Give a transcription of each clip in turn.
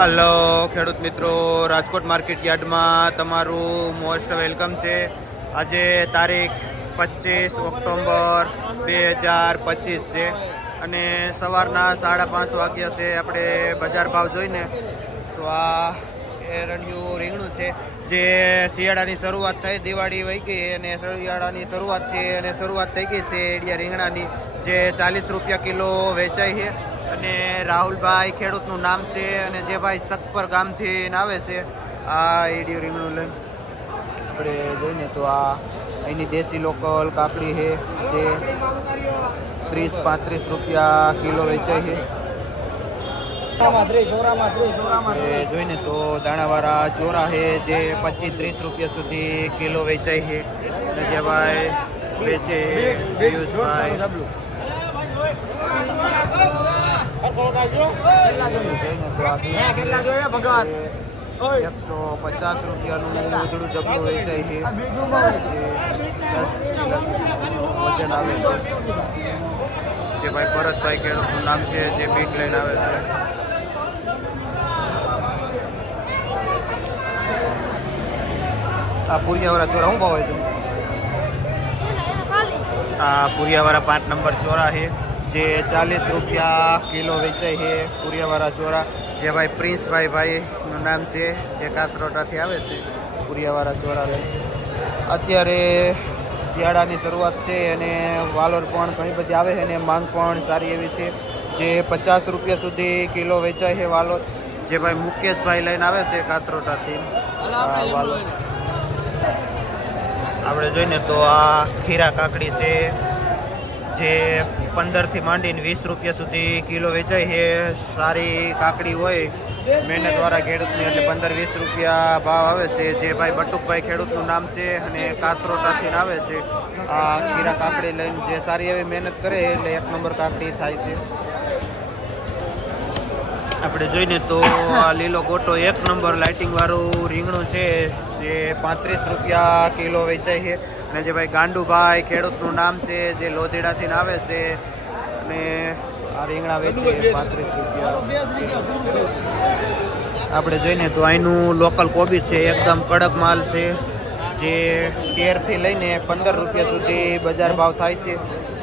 Hello ખેડૂત મિત્રો, Rajkot market યાર્ડમાં તમારું મોસ્ટ વેલકમ છે. આજે તારીખ 25 ઓક્ટોબર 2025 છે અને સવારના 5:30 વાગ્યા છે. આપણે બજાર ભાવ જોઈને તો આ એરંડિયું રીંગણું છે જે શિયાળાની શરૂઆત થઈ, દિવાળી વહી ગઈ અને શિયાળાની શરૂઆત છે અને શરૂઆત થઈ ગઈ છે એડિયા રીંગણાની, જે 40 રૂપિયા કિલો વેચાય છે. અને રાહુલભાઈ ખેડૂતનું નામ છે અને જે ભાઈ સકપર ગામથી આવે છે આ એડિયું રીંગણું લઈને. આપણે જોઈને તો આ અહીંની દેશી લોકલ કાકડી છે જે 30-35 રૂપિયા કિલો વેચાય છે. જોઈને તો દાણાવાળા ચોરા છે જે 25-30 રૂપિયા સુધી કિલો વેચાય છે. અને જે ભાઈ વેચે પિયુષભાઈ 150 રૂપિયાનું ઉધડું જબલું વેચાય છે. વજન આવે છે. જે ભાઈ ભરતભાઈ ખેડૂતનું નામ છે જે બીટ લઈને આવે છે. આ પુરિયાવાળા ચોરા શું ભાવ હોય છે? આ પુરિયાવાળા 5 નંબર ચોરા છે જે 40 રૂપિયા કિલો વેચાય છે. પુરિયાવાળા ચોરા જે ભાઈ પ્રિન્સભાઈનું નામ છે જે કાતરોટાથી આવે છે. પુરિયાવાળા ચોરા લઈ અત્યારે શિયાળાની શરૂઆત છે અને વાલોર પણ ઘણી બધી આવે છે અને માંગ પણ સારી એવી છે. જે 50 રૂપિયા સુધી કિલો વેચાય છે વાલોર. જે ભાઈ મુકેશભાઈ લઈને આવે છે કાતરોટાથી વાલોર. આપણે જોઈને તો આ ખીરા કાકડી છે જે 15 થી માંડીને 20 રૂપિયા સુધી કિલો વેચાય છે. સારી કાકડી હોય મહેનતવાળા ખેડૂતની એટલે 15-20 રૂપિયા ભાવ આવે છે. જે ભાઈ બટુકભાઈ ખેડૂતનું નામ છે અને કાતરોટાથી આવે છે. આ ખીરા કાકડી લઈને જે સારી એવી મહેનત કરે એટલે 1 નંબર કાકડી થાય છે. આપણે જોઈને તો આ લીલો ગોટો 1 નંબર લાઇટિંગ વાળું રીંગણું છે જે 35 રૂપિયા કિલો વેચાય છે. અને જે ભાઈ ગાંડુભાઈ ખેડૂતનું નામ છે જે લોધેડાથી આવે છે અને આ રીંગણા વેચે 35 રૂપિયા. આપણે જોઈને તો અહીંનું લોકલ કોબીજ છે, એકદમ કડક માલ છે જે 13 થી લઈને 15 રૂપિયા સુધી બજાર ભાવ થાય છે.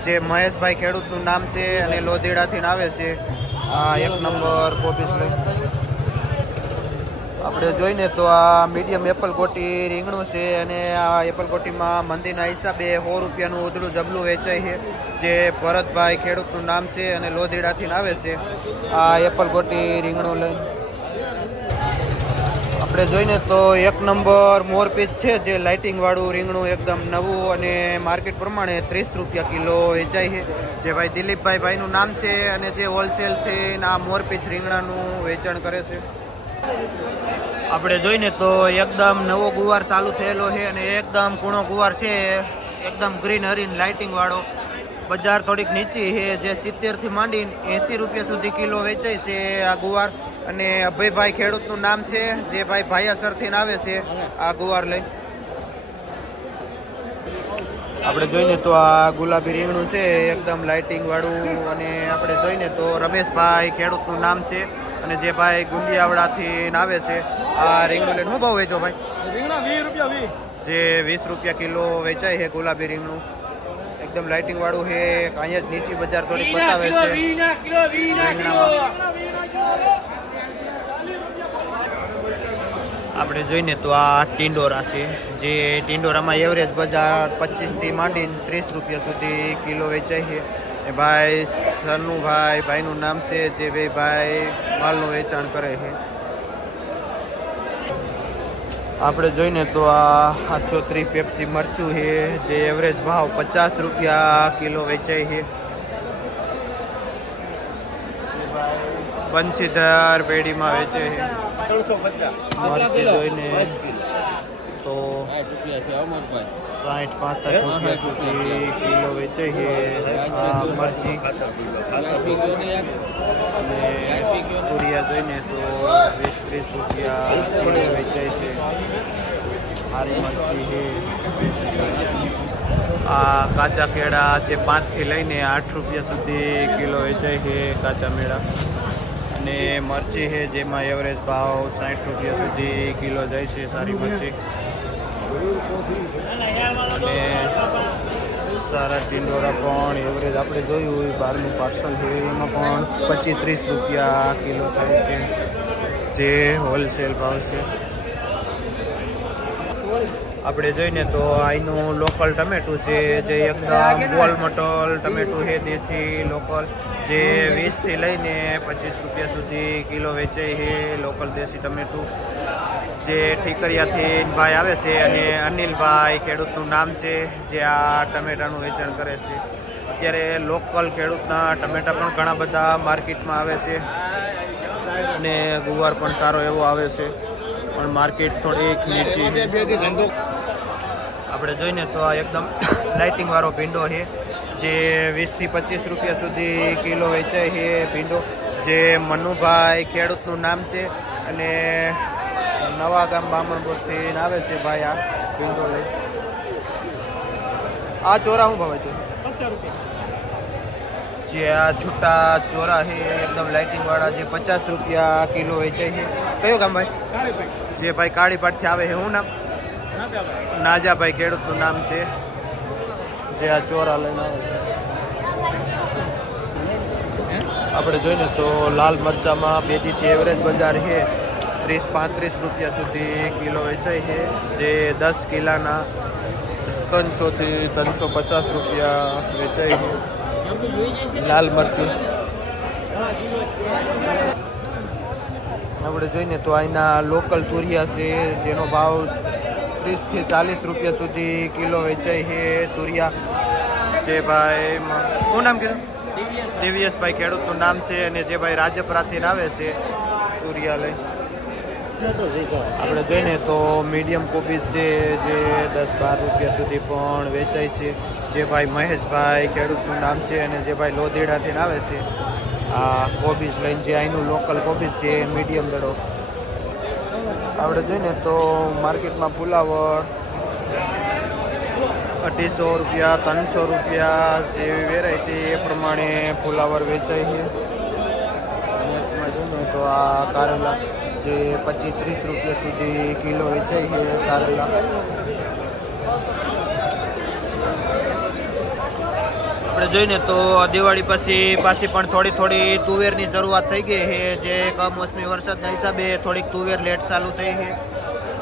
જે મહેશભાઈ ખેડૂતનું નામ છે અને લોધેડાથી આવે છે. આ 1 નંબર કોબીજ લઈ આપણે જોઈને તો આ મીડિયમ એપલ ગોટી રીંગણું છે અને આ એપલ ગોટીમાં મંદીના હિસાબે 100 રૂપિયાનું ઉધડું જબલું વેચાય છે. જે ભરતભાઈ ખેડૂતનું નામ છે અને લોધીડાથી આવે છે. આ એપલ ગોટી રીંગણું લઈ આપણે જોઈને તો 1 નંબર મોરપીચ છે જે લાઇટિંગ વાળું રીંગણું એકદમ નવું અને માર્કેટ પ્રમાણે 30 રૂપિયા કિલો વેચાય છે. જે ભાઈ દિલીપભાઈનું નામ છે અને જે હોલસેલથી આ મોરપીચ રીંગણાનું વેચાણ કરે છે. આપણે જોઈને તો એકદમ નવો ગુવાર ચાલુ થયેલો છે અને એકદમ કૂણો ગુવાર છે, એકદમ ગ્રીન હરીન લાઇટિંગ વાળો. બજાર થોડીક નીચી છે જે 70 થી માંડીને 80 રૂપિયા સુધી કિલો વેચાય છે આ ગુવાર. અને અભયભાઈ ખેડૂતનું નામ છે જે ભાઈ ભાયાસરથી આવે છે આ ગુવાર લઈ. આપણે જોઈને તો આ ગુલાબી રીંગણું છે એકદમ લાઇટિંગ વાળું. અને આપણે જોઈને તો રમેશભાઈ ખેડૂતનું નામ છે અને જે ભાઈ ગુંડિયાવાડાથી આવે છે આ રીંગણું લઈને શું ભાવ વેચો ભાઈ? રીંગણા 20 રૂપિયા જે 20 રૂપિયા કિલો વેચાય છે ગુલાબી રીંગણું. એકદમ લાઇટિંગ વાળું છે. અહીંયા જ નીચી બજાર થોડીક બતાવે છે. આપણે જોઈને તો આ ટિંડોરા છે જે ટિંડોરામાં એવરેજ બજાર 25 થી માંડીને 30 રૂપિયા સુધી કિલો વેચાય છે. એ ભાઈ ભાઈનું નામ છે જે ભાઈ માલનું વેચાણ કરે છે. આપણે જોઈને તો આ 34 પેપ્સી મરચું છે જે એવરેજ ભાવ 50 રૂપિયા કિલો વેચાય છે. બંસીધર પેઢીમાં વેચે છે. 350 જોઈને તો 60-65 રૂપિયા સુધી કિલો વેચાય છે આ મરચી. અને તુરિયા જોઈને તો 20-30 રૂપિયા કિલો વેચાય છે. સારી મરચી છે. આ કાચા કેળા જે 5 થી લઈને 8 રૂપિયા સુધી કિલો વેચાય છે કાચા મેળા. અને મરચી છે જેમાં એવરેજ ભાવ 60 રૂપિયા સુધી કિલો જાય છે સારી મરચી. અને સારા ટિંડોરા પણ એવરેજ આપણે જોયું હોય બહારનું પાર્સલ છે એમાં પણ 25-30 રૂપિયા કિલો થાય છે જે હોલસેલ ભાવ છે. આપણે જોઈને તો અહીંનું લોકલ ટમેટું છે જે એકદમ ગોલ મટોલ ટમેટું છે દેશી લોકલ જે 20થી લઈને 25 રૂપિયા સુધી કિલો વેચાય છે. લોકલ દેશી ટમેટું જે ઠીકરિયાથી ભાઈ આવે છે અને અનિલભાઈ ખેડૂતનું નામ છે જે આ ટમેટાનું વેચાણ કરે છે. અત્યારે લોકલ ખેડૂતના ટમેટા પણ ઘણા બધા માર્કેટમાં આવે છે અને ગુવાર પણ સારો એવો આવે છે પણ માર્કેટ થોડીક નીચી છે. આપણે જોઈને તો આ એકદમ લાઇટિંગ વાળો ભીંડો છે જે 20થી 25 રૂપિયા સુધી કિલો વેચાય છે. ભીંડો જે મનુભાઈ ખેડૂતનું નામ છે અને નવા ગામ બામણપુરથી આવે છે ભાઈ આ ભીંડો લઈ. આ ચોરા શું ભાવે છે? 50 રૂપિયા. જે આ છૂટા ચોરા છે એકદમ લાઇટિંગ વાળા જે 50 રૂપિયા કિલો વેચાય છે. કયું ગામ ભાઈ? જે ભાઈ કાળીપાટથી આવે છે શું નામ? નાજાભાઈ ખેડૂતનું નામ છે જે આ ચોરા લઈને આવે છે. આપણે જોઈને તો લાલ મરચામાં બેદીથી એવરેજ બજાર છે 30-35 રૂપિયા સુધી કિલો વેચાય છે જે 10 કિલાના 300થી 350 રૂપિયા વેચાય છે લાલ મરચું. આપણે જોઈને તો અહીંના લોકલ તુરિયા છે જેનો ભાવ 30થી 40 રૂપિયા સુધી કિલો વેચાય છે. તુરિયા જે ભાઈ શું નામ કીધું? દિવ્યેશભાઈ ખેડૂતનું નામ છે અને જે ભાઈ રાજપરાથી આવે છે તુરિયા લઈ. આપણે જોઈને તો મીડિયમ કોબીજ છે જે 10-12 રૂપિયા સુધી પણ વેચાય છે જે ભાઈ મહેશભાઈ ખેડૂતનું નામ છે અને જે ભાઈ લોધીડાથી આવે છે આ કોબીજ લઈને જે અહીંનું લોકલ કોબીજ છે મીડિયમ દડો. આપણે જોઈએ તો માર્કેટમાં ફુલાવર 250 રૂપિયા 300 રૂપિયા જેવી વેરાયટી એ પ્રમાણે ફુલાવર વેચાય છે. નેક્સ્ટમાં જોઈએ તો આ કારેલા જે 25-30 રૂપિયા સુધી કિલો વેચાય છે કારેલા. આપણે જોઈને તો દિવાળી પછી પાછી પણ થોડી તુવેરની શરૂઆત થઈ ગઈ છે જે કમોસમી વરસાદના હિસાબે થોડીક તુવેર લેટ ચાલુ થઈ છે.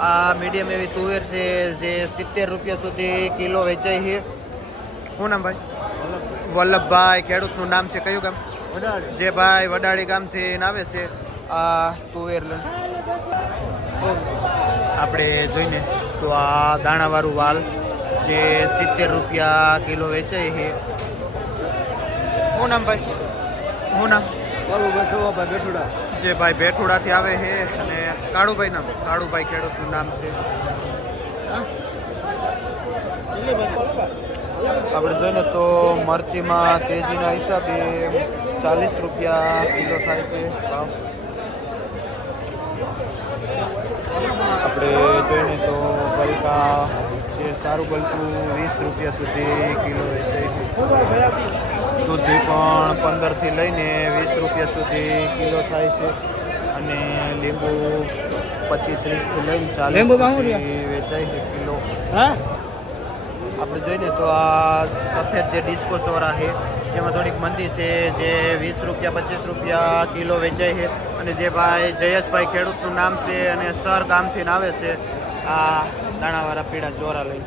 આ મીડિયમ એવી તુવેર છે જે 70 રૂપિયા સુધી કિલો વેચાય છે. શું નામ ભાઈ? વલ્લભભાઈ ખેડૂતનું નામ છે. કયું ગામ? જે ભાઈ વડાળી ગામથી આવે છે આ તુવેર. આપણે જોઈને તો આ દાણાવાળું વાલ જે 70 રૂપિયા કિલો વેચાય છે. શું નામ ભાઈ? શું નામ? બાલુભાઈ બેઠુડા જે ભાઈ બેઠુડાથી આવે છે અને કાળુભાઈ નામ કાળુભાઈ ખેડૂતનું નામ છે. આપણે જોઈને તો મરચીમાં કેજીના હિસાબે 40 રૂપિયા કિલો થાય છે ભાવ. આપણે જોઈને તો ગલકા જે સારું ગલકું 20 રૂપિયા સુધી કિલો વેચાય છે. દૂધી પણ 15થી લઈને 20 રૂપિયા સુધી કિલો થાય છે અને લીંબુ 25-30થી લઈને 40 વેચાય છે કિલો. આપણે જોઈએ તો આ સફેદ જે ડિસ્કો સોરા છે જેમાં થોડીક મંદી છે જે 20 રૂપિયા 25 રૂપિયા કિલો વેચાય છે અને જે ભાઈ જયેશભાઈ ખેડૂતનું નામ છે અને સર ગામથી આવે છે આ દાણાવાળા પીળા ચોરા લઈ.